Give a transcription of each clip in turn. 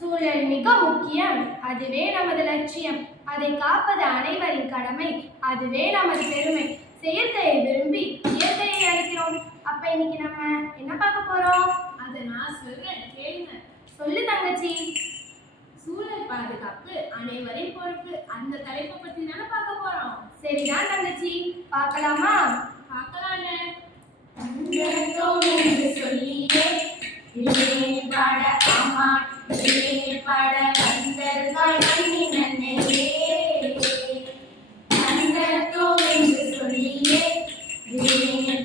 சூழல் மிக முக்கியம், அதுவே நமது லட்சியம். அதை காப்பது அனைவரின் கடமை, அதுவே நமது பெருமை. செயற்கையை விரும்பி இயற்கையை அளிக்கிறோம். அப்ப இன்னைக்கு நம்ம என்ன பார்க்க போறோம்? அதை நான் சொல்றேன், கேளுங்க. சொல்லு தங்கச்சி. சூழல் பாதுகாப்பு அனைவரின் பொறுப்பு. அந்த தலைப்பை பத்தி தானே பார்க்க போறோம். சரிதான் தங்கச்சி, பார்க்கலாமா? பார்க்கலான்னு சொல்லியே பாட ஆமா பாட வந்தர்காய் நன்னி நன்னையே நந்தத்தோம் என்று சொல்லியே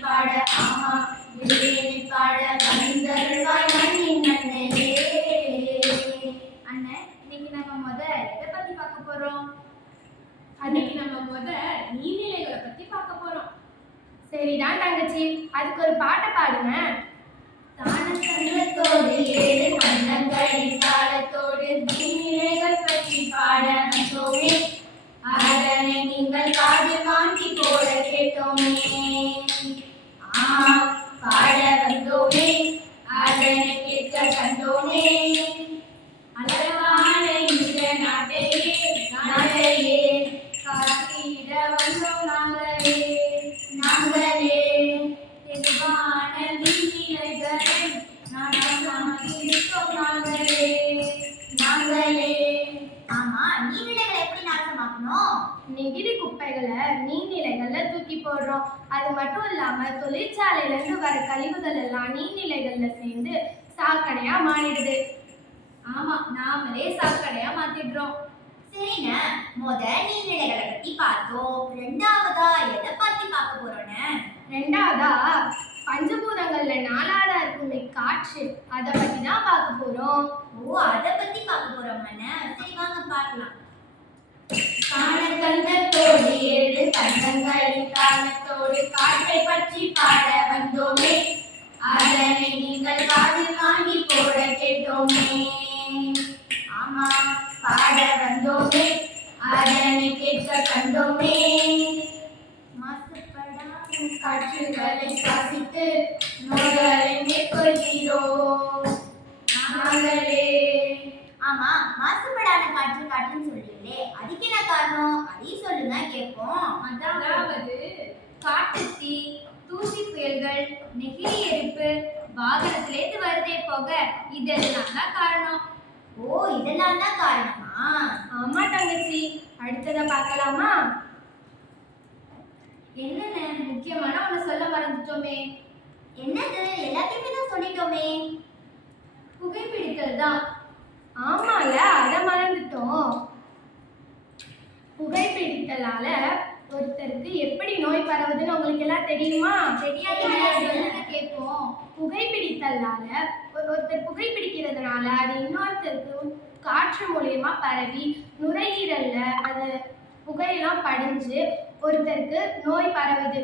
பாட ஆமா பாட வந்தர்காய் நன்னி நன்னையே. அண்ணே, இன்னைக்கு நம்ம எதை பத்தி பார்க்க போறோம்? அன்னைக்கு நம்ம நீர்நிலைகளை பத்தி பார்க்க போறோம். சரிதான் தங்கச்சி, அதுக்கு ஒரு பாட்டை பாடுங்க. தானத்தோடு ஏழு கண்ணங்களின் தாளத்தோடு நீர்நிலைகள் பற்றி பாட வந்தோமே, அதனை நீங்கள் காது வாங்கி போட கேட்டோமே. பாட வந்தோமே, அதனை கேட்க கண்டோமே. அழகான இந்த நாட்டையே காத்திட வந்தோம் நாங்களே தெளிவான நீர்நிலைகளை நாங்களே. ஆமா, நீர்நிலைகளை எப்படி நாசமாக்கணும்? நெகிழி குப்பைகளை நீர்நிலைகள்ல தூக்கி போடுறோம். அது மட்டும் இல்லாம தொழிற்சாலையில இருந்து வர கழிவுகள் எல்லாம் நீர்நிலைகள்ல சேர்ந்து சாக்கடையா மாறிடுது. ஆமா, நாமளே சாக்கடையா மாத்திடுறோம். சரிங்க, நீர்நிலைகளை பத்தி பார்த்தோம். ரெண்டாவதா எதை பத்தி பார்க்க போறோம்னு? ரெண்டாவதா பஞ்சபூதங்கள்ல நாலாவதா இருக்குமே காற்று, அதை பத்தி தான் பார்க்க போறோம். ஓ, அதை பத்தி பார்க்க போறோம்னு? சரி, வாங்க பார்க்கலாம். காணக்கந்தத்தோடு ஏழு கண்டங்களின் காரணத்தோடு காற்றை பற்றி பாட வந்தோமே, அதனை நீங்கள் காதில் வாங்கி போட கேட்டோமே. ஆமா, பாட வந்தோமே, அதனை கேட்க கண்டோமே. மாசுபடாத காற்றுகளை சுவாசித்து நோய்களை மேற்கொள்கிறோம் நாங்களே. ஆமா, மாசுபடாத காற்றுன்னு சொல்றீங்களே, அதுக்கு என்ன காரணம்? அதையும் சொல்லுங்க கேட்போம். அதாவது காட்டுத்தீ, தூசி புயல்கள், நெகிழி எரிப்பு, வாகனத்திலேருந்து வருதே போக, இதெல்லாம் தான் காரணம். ஓ, இதெல்லாம் தான் காரணமா? ஆமா தங்கச்சி, அடுத்ததை பார்க்கலாமா? என்னென்ன முக்கியமான ஒண்ணு சொல்ல மறந்துட்டோமே. என்னது? எல்லாத்தையுமே தான் சொல்லிட்டோமே. புகைப்பிடித்தல் தான். ஆமால, அதை மறந்துட்டோம். புகைப்பிடித்தலால ஒருத்தருக்கு எப்படி நோய் பரவுதுன்னு உங்களுக்கு எல்லாம் தெரியுமா? தெரியாத கேட்போம். புகைப்பிடித்தலால ஒருத்தர் புகைப்பிடிக்கிறதுனால அது இன்னொருத்தருக்கு காற்று மூலியமா பரவி நுரையீரல்ல அது புகையெல்லாம் படிஞ்சு ஒருத்தருக்கு நோய் பரவுது.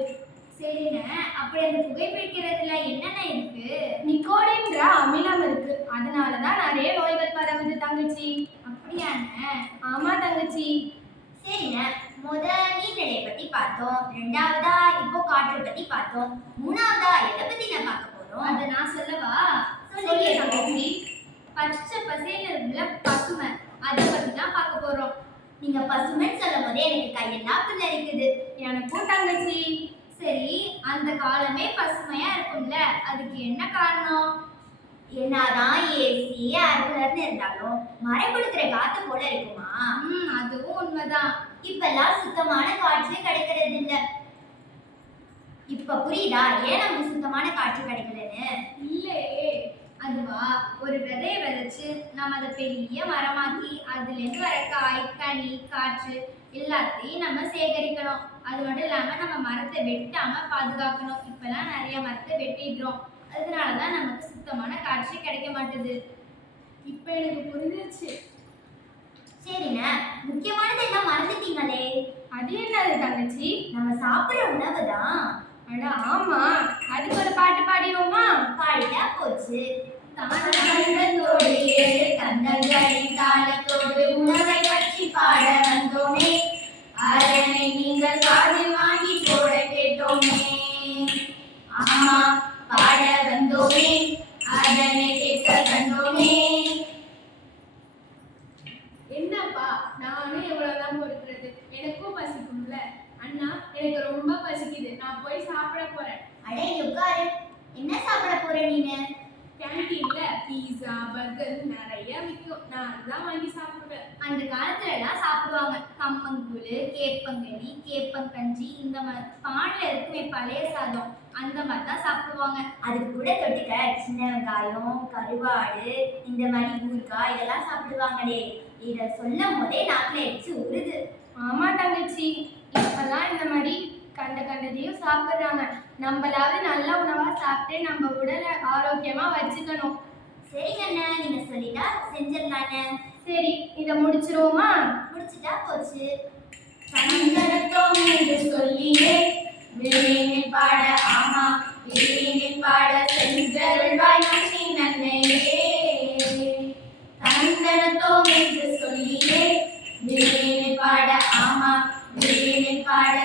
சரிங்க, அப்படி அந்த புகைப்பிடிக்கிறதுல என்னென்ன இருக்கு? நிக்கோடின்ற அமிலம் இருக்கு, அதனாலதான் நிறைய நோய்கள் பரவுது தங்கச்சி. அப்படியான? ஆமா தங்கச்சி. சரிங்க, நீர்நிலையை பத்தி பார்த்தோம். ரெண்டாவதா இப்போ காற்றை பத்தி பார்த்தோம். மூணாவதா எதை பத்தி நான் பார்க்க போறோம்? அதை நான் சொல்லவா? சொல்லுங்க தங்கச்சி. பச்சை பசேல்னு இருக்குல்ல, பசுமை, அதை பத்தி தான் பார்க்க போறோம். நீங்க பசுமைன்னு சொல்லும் போதே எனக்கு கையெல்லாம் புல்லரிக்குது. எனக்கும் தங்கச்சி. சரி, அந்த காலமே பசுமையா இருக்கும்ல, அதுக்கு என்ன காரணம்? என்னதான் ஏசி ஏர்கூலர்னு இருந்தாலும் மரம் கொடுக்குற காத்து போல இருக்குமா? அதுவும் உண்மைதான். இப்பெல்லாம் சுத்தமான காற்று கிடைக்கிறது இல்ல. இப்ப புரியுதா ஏன் நமக்கு சுத்தமான காற்று கிடைக்கலன்னு? இல்லையே. அதுவா, ஒரு விதையை விதைச்சு நம்ம அதை பெரிய மரமாக்கி அதுல இருந்து வர காய், கனி, காற்று எல்லாத்தையும் நம்ம சேகரிக்கணும். அது மட்டும் இல்லாம நம்ம மரத்தை வெட்டாம பாதுகாக்கணும். இப்பெல்லாம் நிறைய மரத்தை வெட்டிடுறோம், அதனாலதான் நமக்கு சுத்தமான காற்று கிடைக்க மாட்டுது. இப்ப எனக்கு புரிஞ்சிருச்சு. சரிங்க, முக்கியமானது எல்லாம் மறந்துட்டீங்களே. அது என்னது தங்கச்சி? நம்ம சாப்பிடுற உணவு தான். அட ஆமா, அதுக்கு ஒரு பாட்டு பாடிடுவோமா? பாடிட்டா போச்சு. தானத்தோடு ஏழு பாடலின் தாளத்தோடு உணவை பற்றி பாட வந்தோமே அதனை நீங்கள் காதில் வாங்கி போட கேட்டோமே ஆமா பாட வந்தோமே அதனை கேட்க கண்டோமே. என்னப்பா நானும் எவ்வளவுதான் பொறுக்கிறது, எனக்கும் பசிக்கும்ல. அண்ணா எனக்கு ரொம்ப பசிக்குது, நான் போய் சாப்பிட போறேன். அடே உட்காரு, என்ன சாப்பிட போற நீனு? கேன்டீன்ல பீஸா பர்கர் நிறைய விற்கும், நான் தான் வாங்கி சாப்பிடுவேன். அந்த காலத்துல எல்லாம் சாப்பிடுவாங்க கம்மங்கூழ், கேப்பங்களி, கேப்பங்கஞ்சி, இந்த மாதிரி பானையில இருக்குமே பழைய சாதம், அந்த மாதிரி தான் சாப்பிடுவாங்க. அதுக்கு கூட தொட்டுக்க சின்ன வெங்காயம் கருவாடு இந்த மாதிரி ஊறுகாய் இதெல்லாம் சாப்பிடுவாங்களே. இதை சொல்லும் போதே நாக்குல எச்சு உருது. ஆமா தங்கச்சி, இப்பெல்லாம் இந்த மாதிரி கண்டதையும் சாப்பிடுறாங்க. நம்மளாவது நல்ல உணவா சாப்பிட்டு நம்ம உடலை ஆரோக்கியமா வச்சுக்கணும். சரிங்க அண்ணா, நீங்க சொல்லிட்டா செஞ்சிடலான்னு. சரி, இதை முடிச்சிருவோமா? முடிச்சுட்டா போச்சு. சந்தனத்தோம் என்று சொல்லியே விழினில் பாட, ஆமா விழினில் பாட சென்றருள்வாய் நன்றி நன்மையே. சந்தனத்தோம் என்று சொல்லியே விழினில் பாட, ஆமா விழினில் பாட